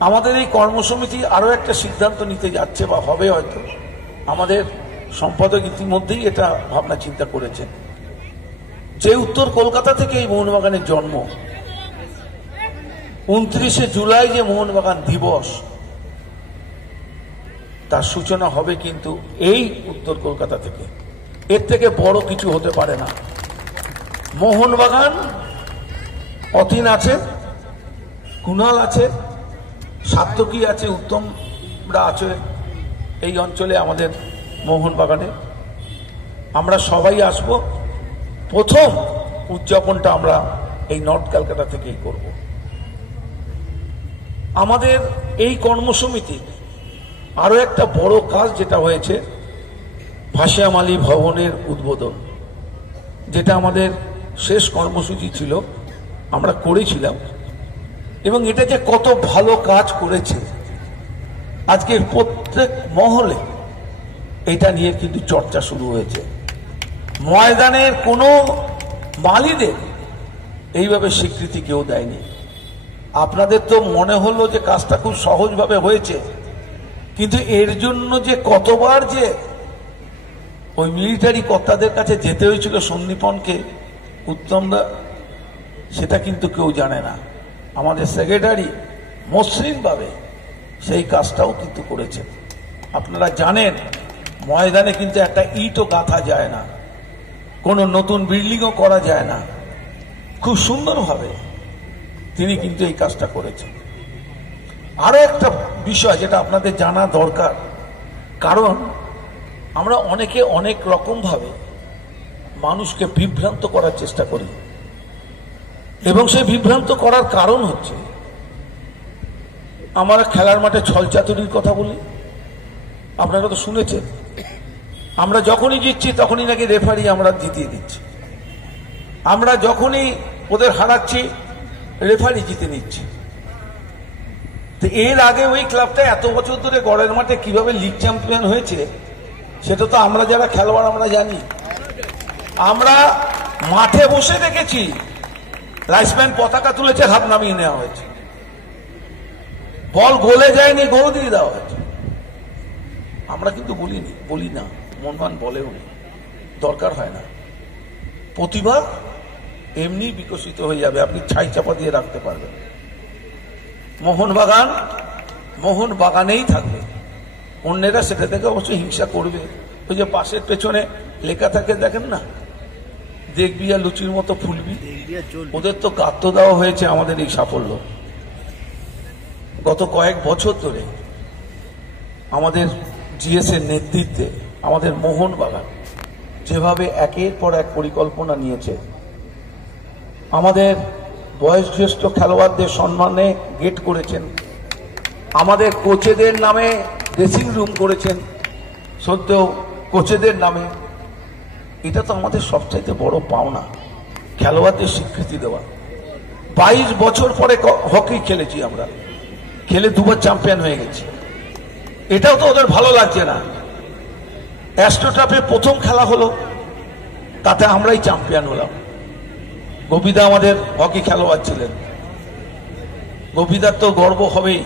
আমাদের এই কর্মসমিতি আরো একটা সিদ্ধান্ত নিতে যাচ্ছে বা হবে হয়তো, আমাদের সম্পাদক ইতিমধ্যেই এটা ভাবনা চিন্তা করেছেন, যে উত্তর কলকাতা থেকে এই মোহনবাগানের জন্ম, 29শে জুলাই যে মোহনবাগান দিবস, তার সূচনা হবে কিন্তু এই উত্তর কলকাতা থেকে। এর থেকে বড় কিছু হতে পারে না। মোহনবাগান, অতীন আছে, কুণাল আছে, সাত্তকী আছে, উত্তমরা আছে এই অঞ্চলে আমাদের মোহনবাগানে। আমরা সবাই আসব। প্রথম উদযাপনটা আমরা এই নর্থ ক্যালকাটা থেকেই করব। আমাদের এই কর্মসমিতি আরো একটা বড় কাজ যেটা হয়েছে, ভাসিয়া মালি ভবনের উদ্বোধন, যেটা আমাদের শেষ কর্মসূচি ছিল, আমরা করেছিলাম। এবং এটা যে কত ভালো কাজ করেছে, আজকের প্রত্যেক মহলে এটা নিয়ে কিন্তু চর্চা শুরু হয়েছে। ময়দানের কোনো মালিদের এইভাবে স্বীকৃতি কেউ দেয়নি। আপনাদের তো মনে হলো যে কাজটা খুব সহজভাবে হয়েছে, কিন্তু এর জন্য যে কতবার যে ওই মিলিটারি কর্তাদের কাছে যেতে হয়েছিল সন্নিপনকে, উত্তমদা, সেটা কিন্তু কেউ জানে না। আমাদের সেক্রেটারি মসৃণভাবে সেই কাজটাও কিন্তু করেছে। আপনারা জানেন ময়দানে কিন্তু একটা ইটও গাঁথা যায় না, কোনো নতুন বিল্ডিংও করা যায় না। খুব সুন্দরভাবে তিনি কিন্তু এই কাজটা করেছেন। আরো একটা বিষয় যেটা আপনাদের জানা দরকার, কারণ আমরা অনেকে অনেক রকম ভাবে মানুষকে বিভ্রান্ত করার চেষ্টা করি, এবং সেই বিভ্রান্ত করার কারণ হচ্ছে আমরা খেলার মাঠে ছলচাতুরির কথা বলি, আপনারা তো শুনেছেন। আমরা যখনই জিতছি তখনই নাকি রেফারি আমরা জিতিয়ে দিচ্ছি, আমরা যখনই ওদের হারাচ্ছি রেফারি জিতে নিচ্ছে। তো এর আগে ওই ক্লাবটা এত বছর ধরে গড়ের মাঠে কিভাবে লিগ চ্যাম্পিয়ন হয়েছে সেটা তো আমরা যারা খেলোয়াড় আমরা জানি। আমরা মাঠে বসে দেখেছি লাইসম্যান পতাকা তুলেছে, হাত নামিয়ে নেওয়া হয়েছে, বল গোলে যায়নি, গোল দিয়ে দেওয়া হয়েছে। আমরা কিন্তু বলি না, মনমান বলেও নি, দরকার হয় না। প্রতিভা এমনি বিকশিত হয়ে যাবে, আপনি ছাই চাপা দিয়ে রাখতে পারবেন। মোহনবাগান মোহনবাগানেই থাকবে, অন্যেরা সেটা থেকে অবশ্যই হিংসা করবে। ওই যে পাশের পেছনে লেখা থাকে দেখেন না, দেখবি আর লুচির মতো ফুলবি, ওদের তো গাত্র দেওয়া হয়েছে আমাদের এই সাফল্য। গত কয়েক বছর ধরে আমাদের জিএস এর নেতৃত্বে আমাদের মোহনবাগান যেভাবে একের পর এক পরিকল্পনা নিয়েছে, আমাদের বয়োজ্যেষ্ঠ খেলোয়াড়দের সম্মানে গেট করেছেন, আমাদের কোচেদের নামে ড্রেসিং রুম করেছেন, সদ্য কোচেদের নামে। এটা তো আমাদের সবচাইতে বড় পাওনা, খেলোয়াড়দের স্বীকৃতি দেওয়া। 22 বছর পরে হকি খেলেছি আমরা, খেলে দুবার চ্যাম্পিয়ন হয়ে গেছি। এটাও তো ওদের ভালো লাগছে না। অ্যাস্ট্রোটাফে প্রথম খেলা হলো, তাতে আমরাই চ্যাম্পিয়ন হলাম। গোপীদা আমাদের হকি খেলোয়াড় ছিলেন, গোপীদার তো গর্ব হবেই।